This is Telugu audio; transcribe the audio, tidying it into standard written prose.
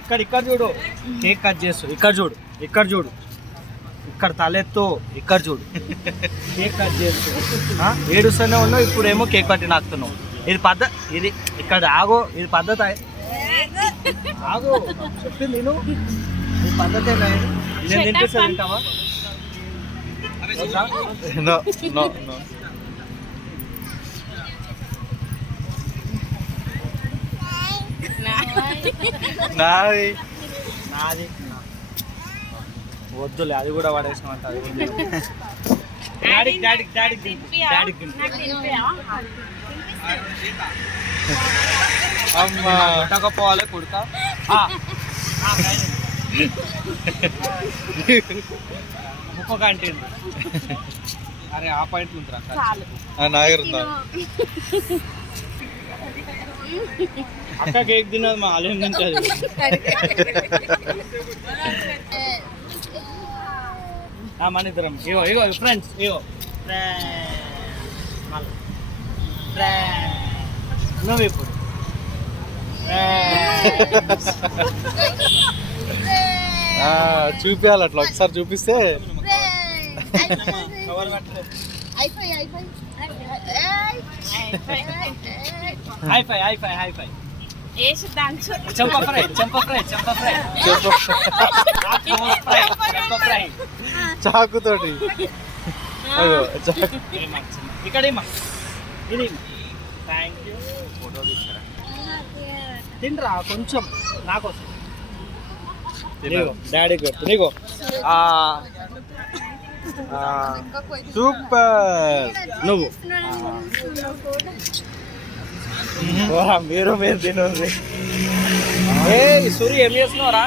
ఇక్కడ చూడు, కేక్ కట్ చేస్తూ ఇక్కడ చూడు, ఇక్కడ చూడు, ఇక్కడ తలెత్తు, ఇక్కడ చూడు, కేక్ కట్ చేస్తూ ఏడుస్తూనే ఉన్నావు. ఇప్పుడేమో కేక్ పట్టి నాకుతున్నావు. ఇది పద్ధతి, ఇది ఇక్కడ ఆగో, ఇది పద్ధతి. ఆగో చెప్పింది నేను, ఈ పద్ధతే లేదు. నేను తినిపిస్తా, తింటావా? నాది నాది వద్దులే, అది కూడా పడేసినట్టు. అది డాడీకి అమ్మా కొట్టకపోవాలి కొడుక. ముక్క కంటింది. అరే ఆ పాయింట్లు ఉందిరా నాగరుందా అక్క కేక్ తిన్నది, మా ఆలయం తింటుంది. మన ఇద్దరం ఇగో ఇగో ఫ్రెండ్స్, ఇగో నువ్వు ఇప్పుడు చూపించాలి. అట్లా ఒకసారి చూపిస్తే చాకుతోటి ఇక్కడ తినరా కొంచెం నాకోసం. డాడీకి పెట్టు. నీకో సూపర్. నువ్వు మీరు తినండి. ఏ సూర్య ఏం చేస్తున్నావురా?